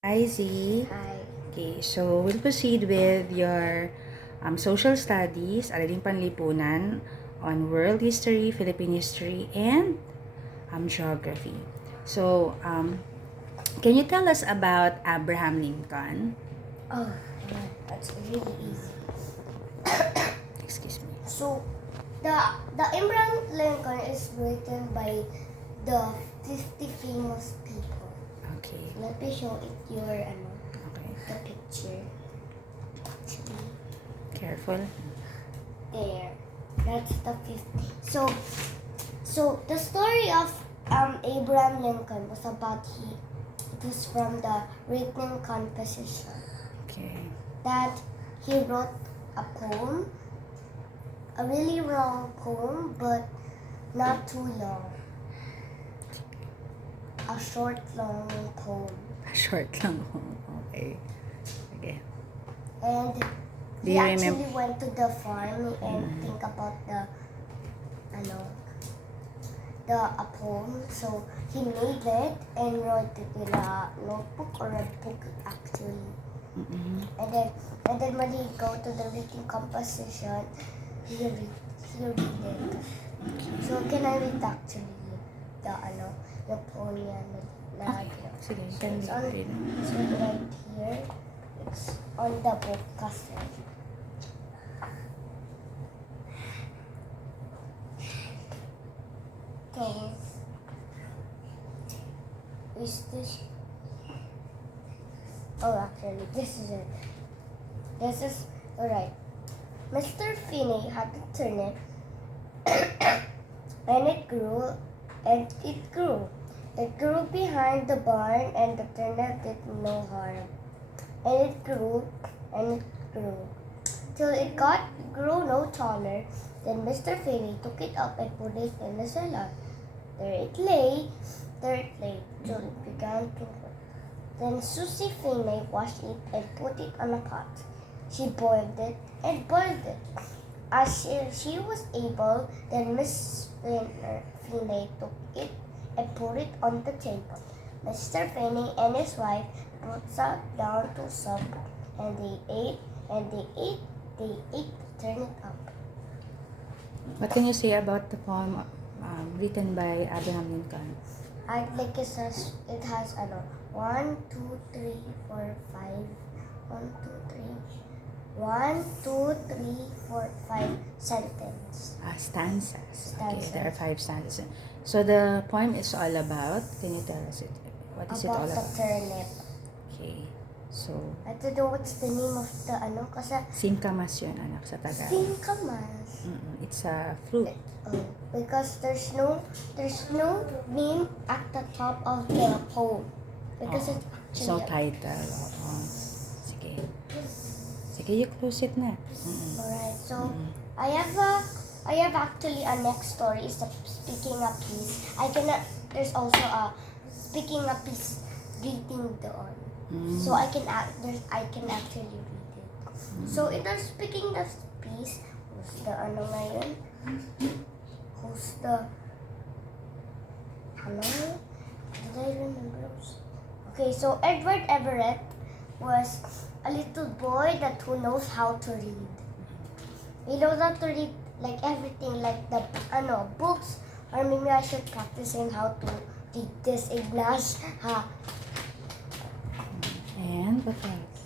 Hi, Z. Hi. Okay, so we'll proceed with your social studies, Araling Panlipunan on world history, Philippine history, and geography. So, can you tell us about Abraham Lincoln? Oh, that's really easy. Excuse me. So, the Abraham Lincoln is written by the 50 famous people. Okay. Let me show it Okay. the picture. Actually, Careful. there. That's the 50. So the story of Abraham Lincoln was about it was from the written composition Okay. that he wrote a poem, a really long poem, but not too long. A short, long poem. Short lang. Okay. Okay. And Do he you actually remember? went to the farm and think about a poem. So he made it and wrote it in a notebook or a book actually. Mm-mm. And then when he go to the written composition, he read it. So can I read actually the poem na Sige, So can it's read. right here. It's on the book kasi. Okay. Is this? Oh, actually, this is it. This is alright. Mr. Finney had a turnip, and it grew, and it grew. It grew behind the barn, and the turnip did no harm. And it grew, till it grew no taller. Then Mr. Finney took it up and put it in the cellar. There it lay, till it began to rot. Then Susie Finney washed it and put it on a pot. She boiled it and boiled it. As she was able, then Miss Finney took it and put it on the table. Mr. Finney and his wife sat down to sup, and they ate, they ate turn it up. What can you say about the poem written by Abraham Lincoln? I like it says it has 1, 2, 3, 4, 5. 1, 2, 3. 1, 2, 3, 4, 5 sentence. Stanzas. Okay, Stanzas. there are 5 stanzas. So the poem is all about, can you tell us it? What is it all About the about? turnip. Okay. So, I don't know what's the name of the kasi singkamas yun, anak, sa Tagalog. singkamas. It's a fruit. Because there's no name at the top of the poem. Because it's There's no actually title. Sige. Sige, you close it na. alright. So I have actually a next story is the speaking a piece. There's also a speaking a piece reading doon. So I can actually read it. So in the speaking the piece, who's the ngayon? Who's the Did I remember? Okay, so Edward Everett was a little boy who knows how to read. He knows how to read like everything, like the books, or maybe I should practice him how to read this Ignace. And what else?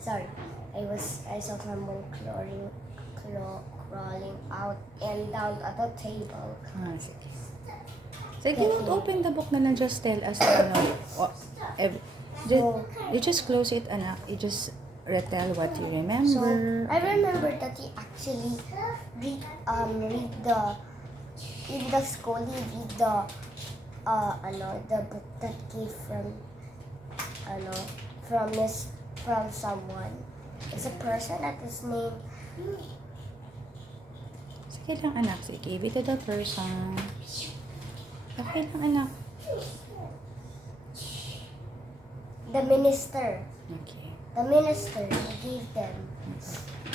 Sorry, I saw someone crawling out and down at the table. Sige. Sige, you won't open the book na lang, just tell us you just close it, anak. You just retell what you remember. So I remember that he actually read in the school he read the book that came from someone. It's a person that is named Sige lang, anak. Sige, give it to the person. Okay lang, anak. the minister. Okay. The minister gave them.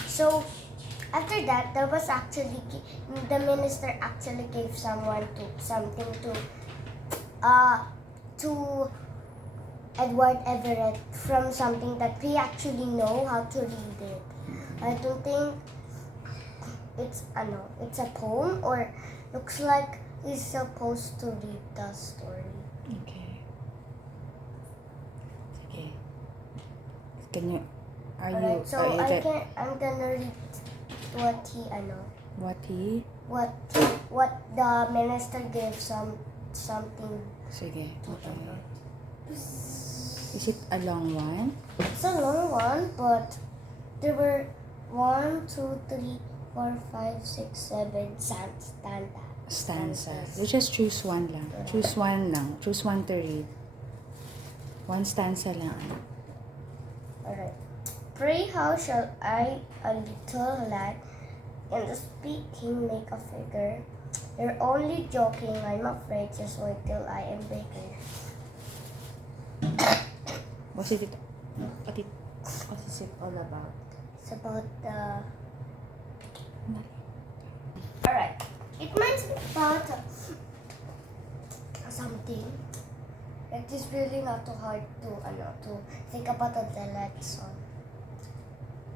So after that, there was actually the minister actually gave someone something to Edward Everett from something that we actually know how to read it. I don't think it's a poem, or looks like he's supposed to read the story. Okay. Okay. Can you? Are Alright, you? so Are you I'm gonna read what he What he? what the minister gave something Sige. to Okay. Edward. Is it a long one? It's a long one, but there were 1, 2, 3, 4, 5, 6, 7 Stanzas. You just choose one lang. Choose one lang. Choose one to read. One stanza lang. Alright. Pray how shall I, a little lad, in the speaking make a figure? You're only joking, I'm afraid, just wait till I am bigger. What is it all about? It's about the... Alright. It reminds me about something. It is really not too hard to think about the lesson.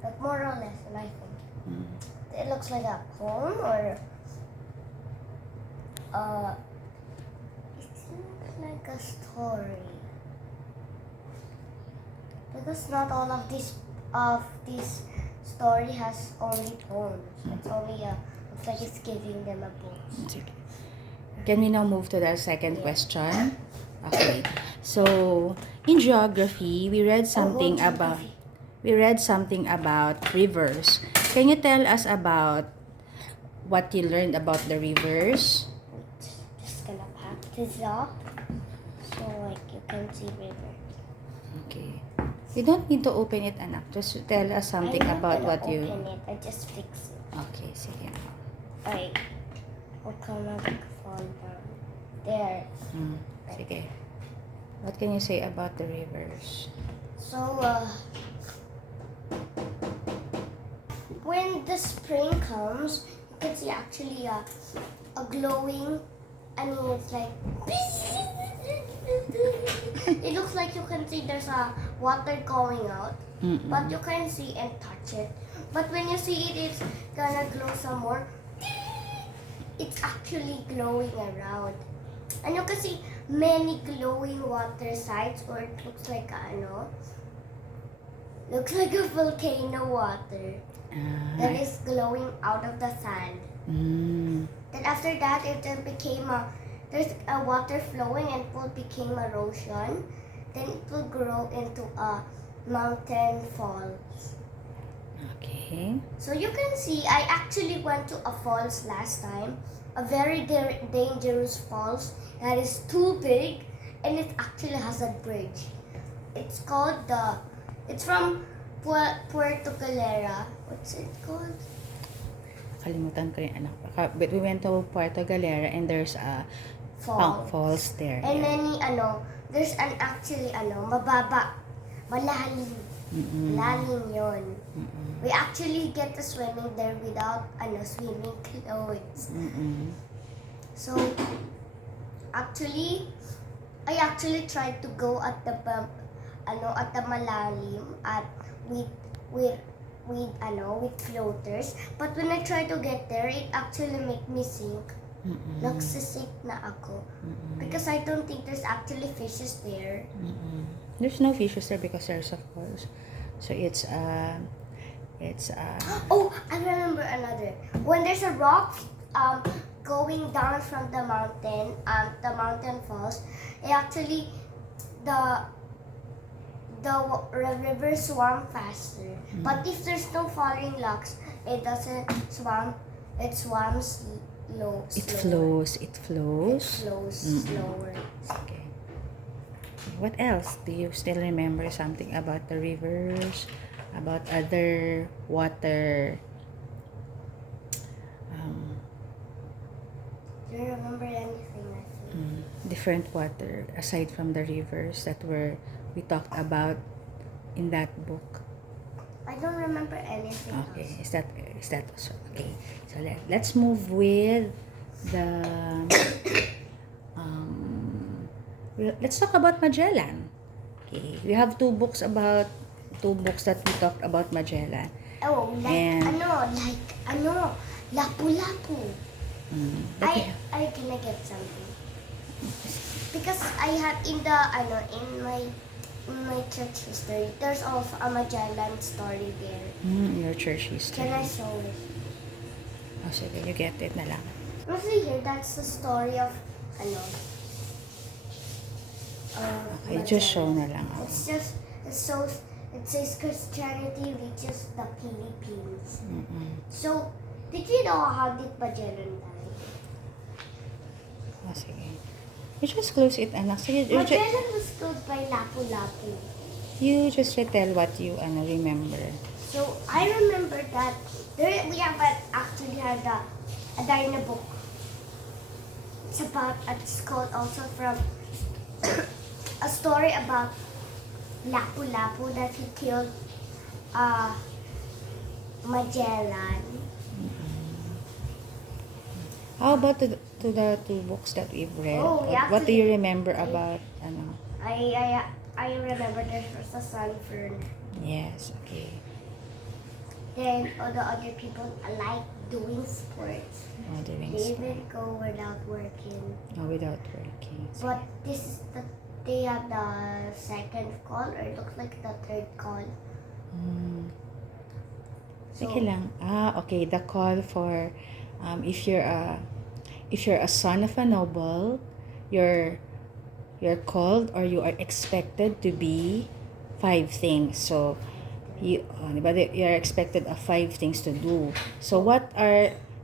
But more or less, I think. It looks like a poem, or it looks like a story. Because not all of this story has only poems. It's only looks like it's giving them a book. Sige. Can we now move to the second question? Okay. So, in geography, we read something about rivers. Can you tell us about what you learned about the rivers? Wait, just gonna pack this up so like you can see river. Okay. You don't need to open it, anak. Just tell us something I'm not about gonna what you... open it. I just fix it. Okay, sige. Alright. I'll come up fall down. There. Sige. What can you say about the rivers? So, when the spring comes, you can see actually a glowing, it's like, it looks like you can see there's a water going out, but you can see and touch it. But when you see it, it's gonna glow some more. It's actually glowing around. And you can see many glowing water sites, or it looks like looks like a volcano water that is glowing out of the sand. Then after that, it then became there's a water flowing and it will become erosion. Then it will grow into a mountain falls. Okay. So you can see, I actually went to a falls last time, a very dangerous falls that is too big, and it actually has a bridge. It's from Puerto Galera. What's it called? Kalimutan ko yung anak. But we went to Puerto Galera and there's a falls there. And then there's an actually mababa, malalim. Lalim yun. We actually get to swimming there without swimming clothes. So actually, I actually tried to go at the malalim with floaters, but when I tried to get there, it actually made me sink. Nagsisink na ako. Because I don't think there's actually fishes there. There's no fishes there because there's a falls. So it's Oh, I remember another. When there's a rock going down from the mountain falls, it actually the river swam faster. But if there's no falling rocks, it doesn't swam. It swams slower. It flows. It flows slower. Okay. What else? Do you still remember something about the rivers? About other water? Do you remember anything? I think? Different water aside from the rivers that we talked about in that book. I don't remember anything Okay, else. is that also okay? So let's move with the let's talk about Magellan. Okay. We have two books that we talked about Magellan. Oh, And- lapu-lapu. But I can I get something? Because I have in my church history, there's also a Magellan story there. your church history. Can I show it? Oh, sige, you get it na lang. See here, that's the story of Okay, just show na lang. It says Christianity reaches the Philippines. So, did you know how did Magellan die? Oh, sige. You just close it, anak. Sige, Magellan was killed by Lapu-Lapu. you just retell what you remember. So, I remember that we have actually had a Dina book. It's called also from a story about Lapu-Lapu that he killed Magellan. How about the two books that we've read? Oh, we What do you actually- remember about, I remember there was a son for Yes, okay. then all the other people like doing sports. Doing They so. even go without working. No, without working. But they have the second call, or it looks like the third call. Sige lang. Okay. The call for if you're a son of a noble, you're called or you are expected to be 5 things. So you're expected of 5 things to do. So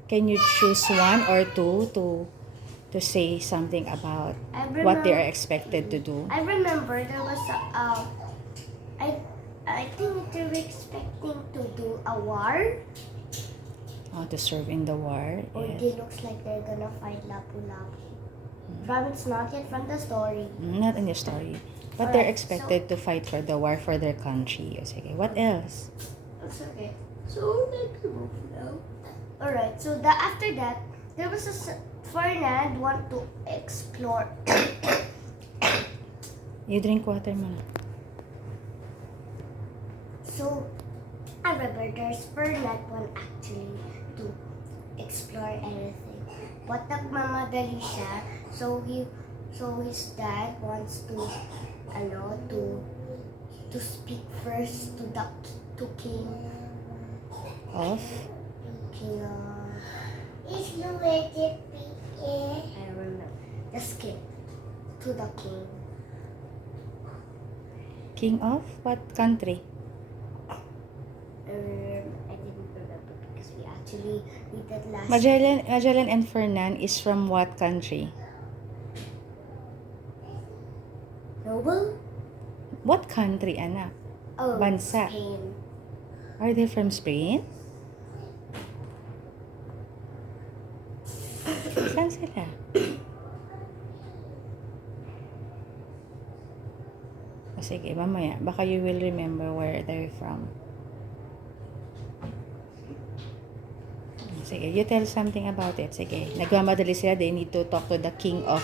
can you choose one or two to say something about what they are expected to do? I remember there was I think they were expecting to do a war. To serve in the war. Or Yes. it looks like they're gonna fight Lapu-Lapu. From it's not yet from the story. Not in the story. But they're Alright, expected to fight for the war for their country. Sige, what else? It's okay. So let me move now. Alright, so after that, there was Fernand want to explore. You drink water mo na. So I remember there's Fernand want actually to explore anything. But nagmamadali siya, so his dad wants to speak first to King Of? I remember. Just King. To the King. King of what country? I didn't remember because we actually read that last Magellan and Fernan is from what country? Noble? What country, anak? Oh, Bansa. Spain. Are they from Spain? Saan sila? Sige, mamaya. Baka you will remember where they're from. Sige, you tell something about it. Sige, nagmamadali sila. They need to talk to the king of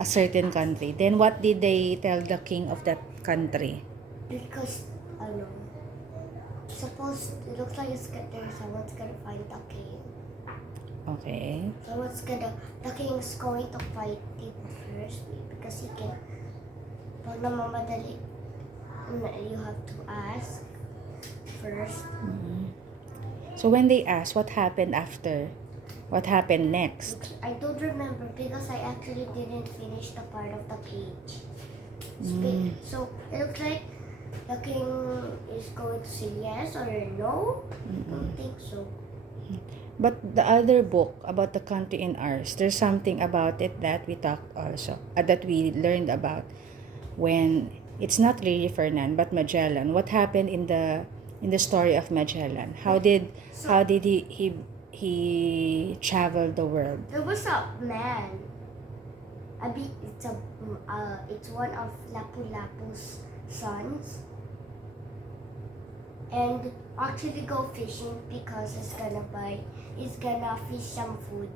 a certain country. Then what did they tell the king of that country? Because, suppose it looks like someone's gonna find the king. Okay. The king's going to fight him first because he can. Pag namamadali, you have to ask first. So when they asked, what happened after? What happened next? I don't remember because I actually didn't finish the part of the page. So it looks like the king is going to say yes or no. I don't think so. But the other book about the country in ours, there's something about it that we talked also, that we learned about when it's not really Fernan but Magellan. What happened in the story of Magellan? How did he travel the world? There was a man. It's one of Lapu-Lapu's sons. And actually go fishing because he's gonna fish some food.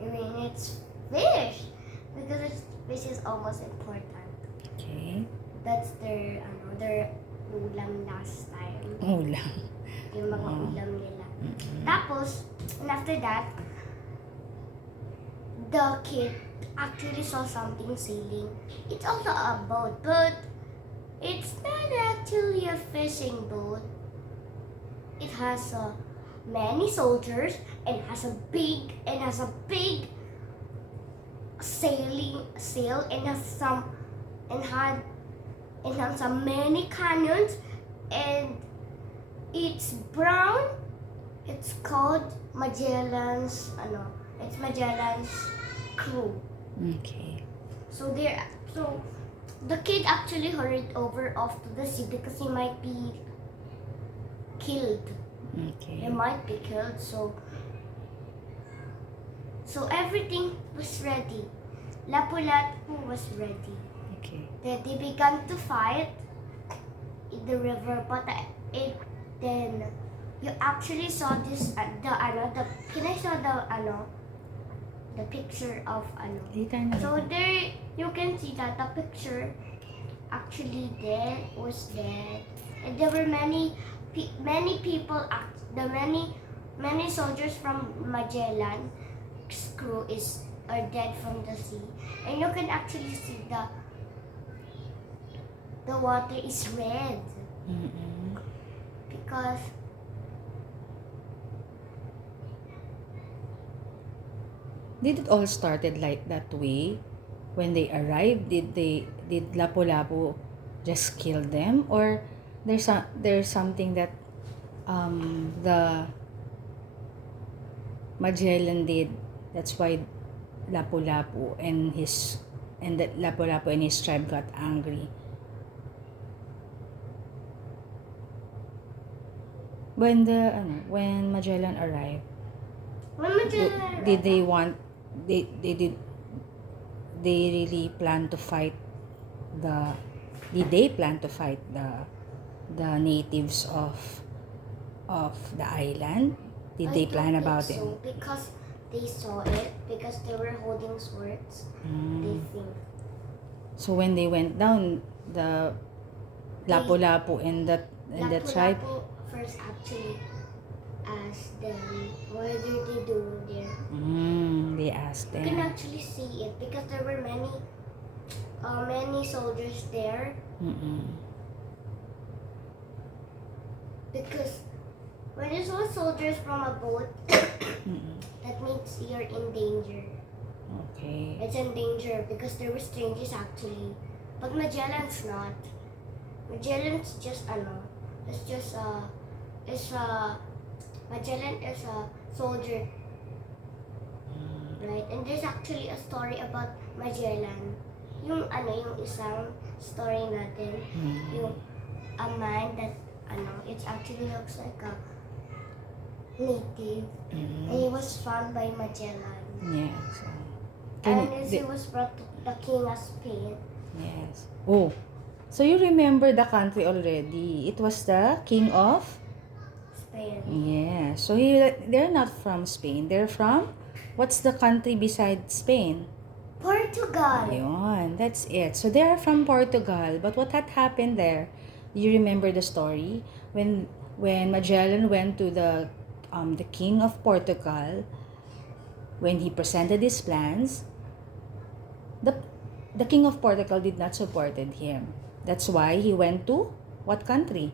I mean, it's fish because fish is almost important. Okay. That's their ulam last time. Ulam. Yung mga Oh. ulam nila. Tapos, and after that, the kid actually saw something sailing. It's also a boat, but it's not actually a fishing boat. It has many soldiers and has a big sail and has some many cannons, and it's brown. It's called Magellan's it's Magellan's crew. Okay. So the kid actually hurried over off to the sea because he might be killed. Okay. He might be killed, so everything was ready. Lapu-Lapu was ready. Okay. Then they began to fight in the river, but then you actually saw this can I show the picture of Later na. So there you can see that the picture actually was there, and there were many people. Many soldiers from Magellan's crew are dead from the sea, and you can actually see the water is red Mm-mm. because Did it all started like that way? When they arrived, did Lapu-Lapu just kill them, or there's something that the Magellan did? That's why Lapu-Lapu and his tribe got angry. When Magellan arrived, when Magellan did they want they really plan to fight the did they plan to fight the natives of the island? Did I they don't plan think about it? so, because they saw it, because they were holding swords. They think. So when they went down, the Lapu-Lapu and the tribe. Lapu-Lapu first actually asked them what are they doing there. They asked You can them. actually see it because there were many soldiers there. Because when you saw soldiers from a boat, that means you're in danger. Okay. It's in danger because there were strangers actually, but Magellan's not. Magellan's just Magellan is a soldier, right? And there's actually a story about Magellan. Yung isang story natin, yung a man that it actually looks like a native, and he was found by Magellan. Yes. And he was brought to the king of Spain. Yes. Oh, so you remember the country already? It was the king of Spain. Yeah. So they're not from Spain. They're from what's the country beside Spain? Portugal. Ayun, that's it. So they are from Portugal. But what had happened there? Do you remember the story when Magellan went to the king of Portugal? When he presented his plans, the king of Portugal did not supported him. That's why he went to what country?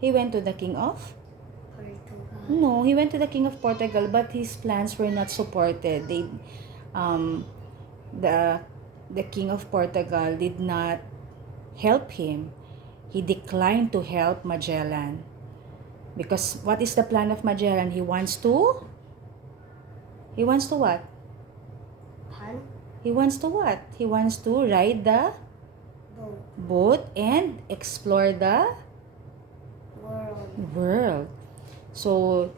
He went to the king of Portugal. No, he went to the king of Portugal, but his plans were not supported. The king of Portugal did not help him. He declined to help Magellan. Because what is the plan of Magellan? He wants to what? Pan? He wants to what? He wants to ride the boat and explore the world. So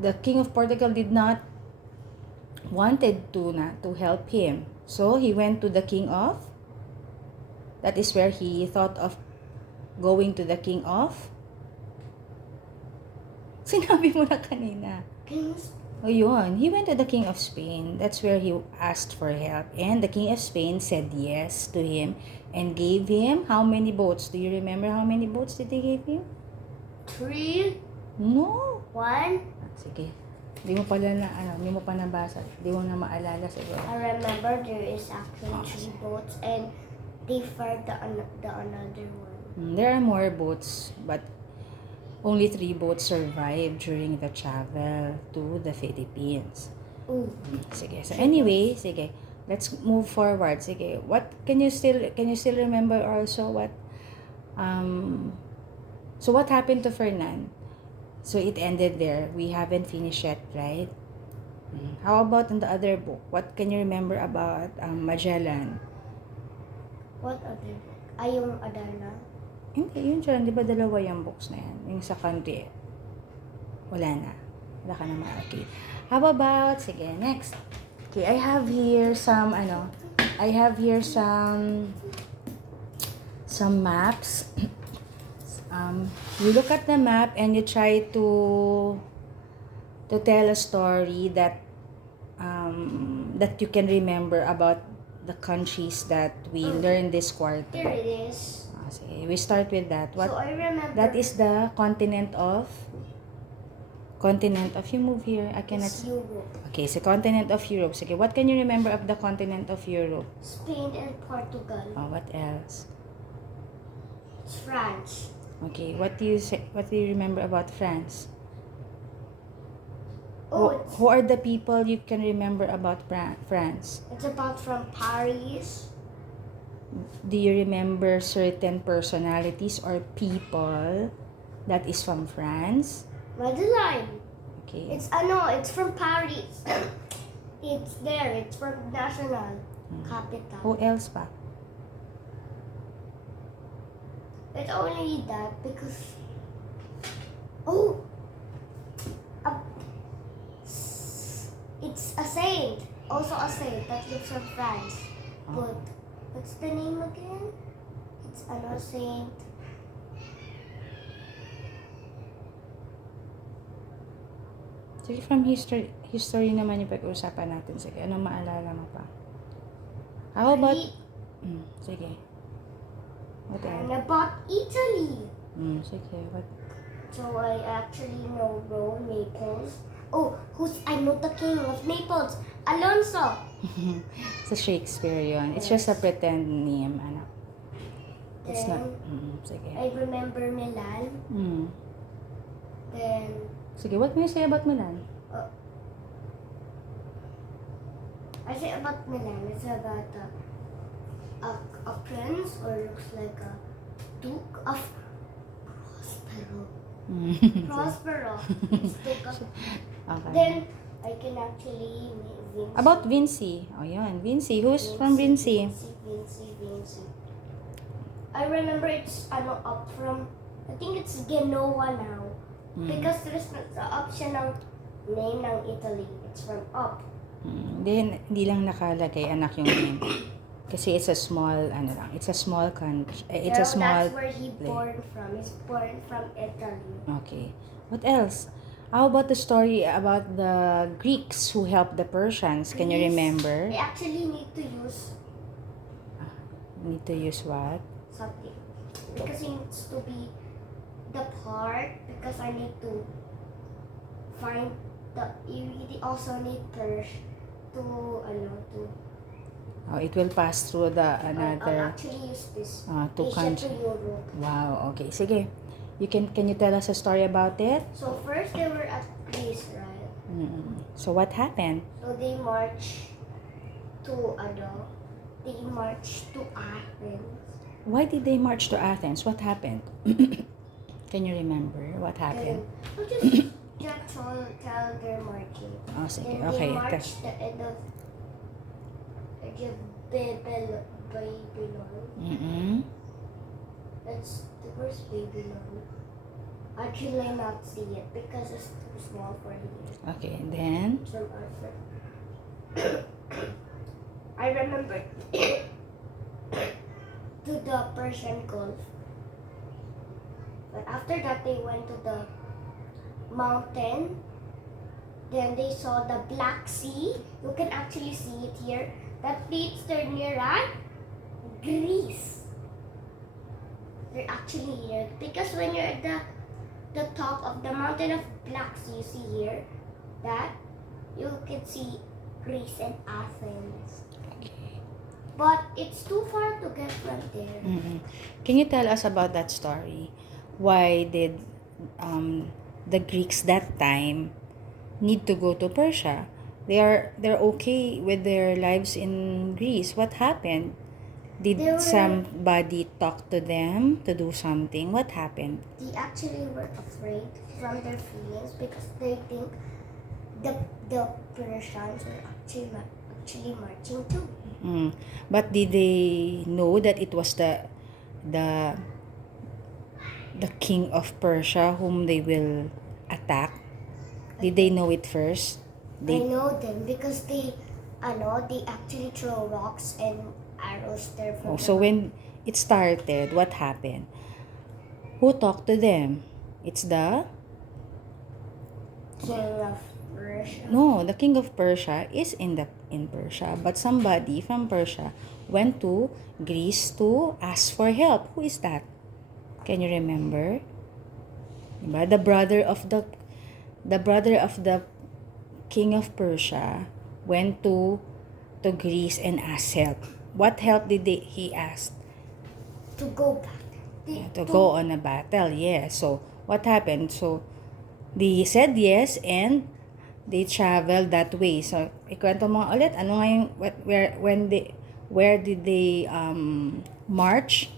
the king of Portugal did not wanted to help him. So he went to the king of that is where he thought of going to the king of Sinabi mo na kanina. Oh, yun. He went to the King of Spain. That's where he asked for help. And the King of Spain said yes to him and gave him how many boats? Do you remember how many boats did they give him? 3, No. 1. Sige. Hindi mo pala na, hindi mo pa nabasa. Hindi mo na maalala siguro. I remember there is actually 3 boats and they fired the another one. There are more boats, but only 3 boats survived during the travel to the Philippines. Ooh. Sige. So anyway, sige. Let's move forward. Sige. What can you still remember also what so what happened to Fernan? So it ended there. We haven't finished yet, right? How about in the other book? What can you remember about Magellan? What other book? Ay, yung Adana. Hindi, yun dyan. Di ba dalawa yung books na yan? Yung sa country. Wala na. Wala ka naman. Okay. How about, sige, next. Okay, I have here some maps. You look at the map and you try to tell a story that that you can remember about the countries that we learned this quarter. Here it is. Sige, we start with that. What? So I remember. That is the continent of. You move here. I cannot. It's Europe. Okay, so continent of Europe. Sige, what can you remember of the continent of Europe? Spain and Portugal. Oh, what else? It's France. Okay, what do you remember about France? Oh, Who are the people you can remember about France? it's about from Paris. Do you remember certain personalities or people that is from France? Magellan. Okay. It's from Paris. It's there. It's from national capital. Who else pa? It's only that because it's a saint. Also a saint that lives from France. But what's the name again? It's another saint. Sige, from history naman yung pag-uusapan natin. Sige, anong maalala mo pa? How about... sige. What And else? about Italy. Sige, what? So I actually know Rome, Naples. Oh, I know the king of Naples, Alonso. Sa Shakespeare yun. It's just a pretend name, anak. It's not... sige. I remember Milan. Then Sige, what may you say about Milan? I say about Milan, it's about a prince or looks like a duke of Prospero. Prospero. It's duke of. Okay. Then I can actually Vinci. About Vinci. Oh, yun. Vinci. Who's from Vinci? Vinci. I remember it's up from, I think it's Genoa now. Because there's the option ng name ng Italy. It's from up. Then, hindi lang nakalagay anak yung name. Kasi it's a small, it's a small country. It's a small... That's where he born from. He's born from Italy. Okay. What else? How about the story about the Greeks who helped the Persians? Can you remember? I actually need to use Need to use what? something. Because it needs to be the part, because I need to find you really also need Persia to Oh, it will pass through the I'll another actually use this to Asia country. to Europe. Wow, okay. Sige. Can you tell us a story about it? So first they were at Greece, right? So what happened? So they marched to Athens. Why did they march to Athens? What happened? Can you remember what happened? I'll just tell their marching. Oh, sige. Then Okay. they marched the end of Babylon. That's the first Babylon. I can not see it because it's too small for here. Okay, and then? From Arthur. I remember to the Persian Gulf. But after that, they went to the mountain Then they saw the Black Sea. You can actually see it here. That leads they're near at Greece. They're actually here because when you're at the top of the mountain of Black Sea, you see here that you can see Greece and Athens. Okay. But it's too far to get from there. Can you tell us about that story? Why did the Greeks that time need to go to Persia? They're okay with their lives in Greece. What happened? Did somebody talk to them to do something? What happened? They actually were afraid from their feelings because they think the Persians were actually marching too. But did they know that it was the king of Persia whom they will attack? Did they know it first? I know them because they actually throw rocks and arrows there. So when it started, what happened? Who talked to them? It's the king of Persia. No, the king of Persia is in Persia, but somebody from Persia went to Greece to ask for help. Who is that? Can you remember? Diba? The brother of the king of Persia went to Greece and asked help. What help did he ask? To go back. To go on a battle. Yeah. So what happened? So they said yes and they traveled that way. So ikwento mo ulit ano nga yung where did they march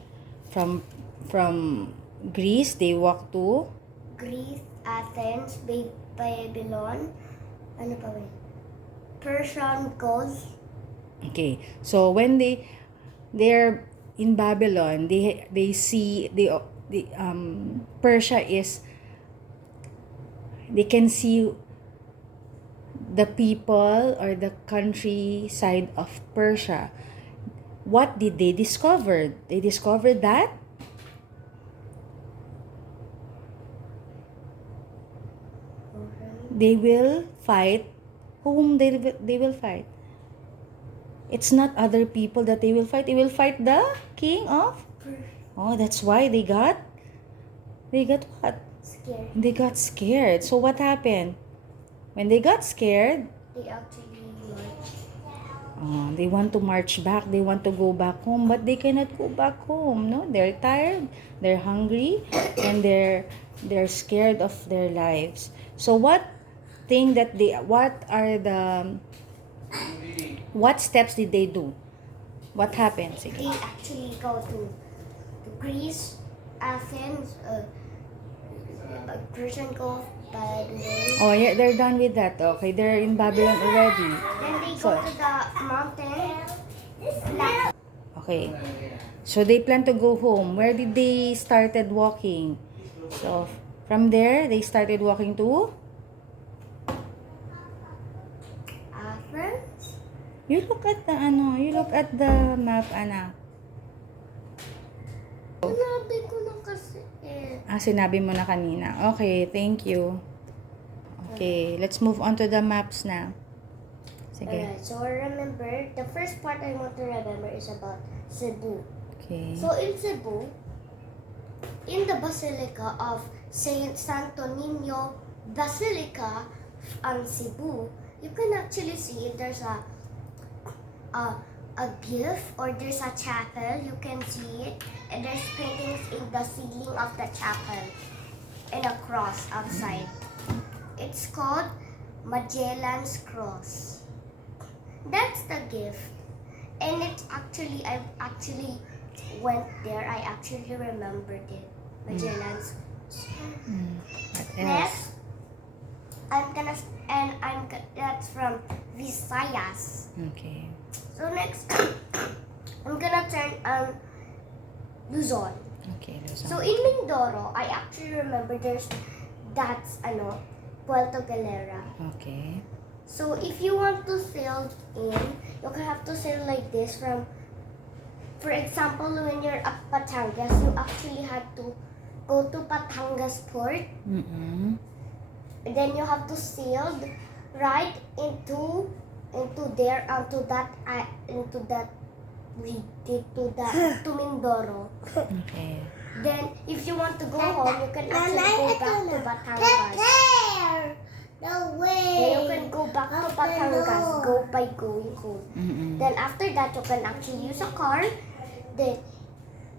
from Greece? They walked to Greece, Athens, Babylon, ano pa ba? Persian Gulf. Okay. So when they're in Babylon, they see the Persia is, they can see the people or the countryside of Persia. What did they discover? They discovered that they will fight. Whom they will fight? It's not other people that they will fight. They will fight the king of Persia. Oh, that's why they got what? Scared. They got scared. So what happened? When they got scared, They actually marched. they want to march back. They want to go back home, but they cannot go back home. No, they're tired, they're hungry, and they're scared of their lives. So what steps did they do? What happened? Sige. They actually go to Greece, Athens, Persian Gulf, Babylon. Oh, yeah, they're done with that. Okay, they're in Babylon already. Then they go to the mountain. Okay. So they plan to go home. Where did they started walking? So from there, they started walking to Athens. You look at the map, anak. Sinabi ko na kasi Sinabi mo na kanina. Okay, thank you. Okay, let's move on to the maps now. Sige. Alright, so remember, the first part I want to remember is about Cebu. Okay. So in Cebu, in the Basilica of Saint Santo Niño Basilica on Cebu, you can actually see there's a gift or there's a chapel. You can see it, and there's paintings in the ceiling of the chapel and a cross outside. It's called Magellan's Cross. That's the gift, and it's actually I actually went there. I actually remembered it. Magellan's. What else? Next, that's from Visayas. Okay. So next, I'm gonna turn on Luzon. Okay, Luzon. So in Mindoro, I actually remember that's Puerto Galera. Okay. So if you want to sail in, you can have to sail like this from, for example, when you're at Batangas, you actually had to go to Batangas port. Mm-mm. And then you have to sail ride into there to Mindoro. Okay. Then if you want to go home, you can actually go back to Batangas. No way. Then you can go back to Batangas, go by going home. Then after that, you can actually use a car. Then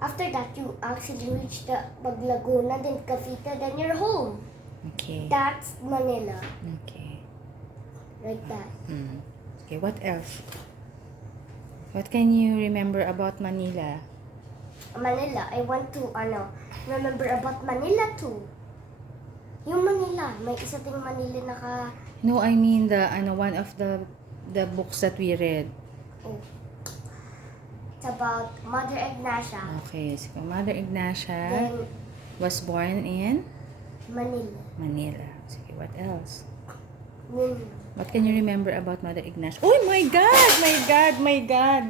after that, you actually reach the Laguna, then Cavite, then you're home. Okay. That's Manila. Okay. Like that. Okay, what else? What can you remember about Manila? Manila, I want to remember about Manila too. Yung Manila, may isa ting Manila No, I mean the one of the books that we read. oh. It's about Mother Ignacia. Okay, so Mother Ignacia Then was born in Manila. Manila. Sige, what else? Then, What can you remember about Mother Ignacia? Oh my God! My God! My God!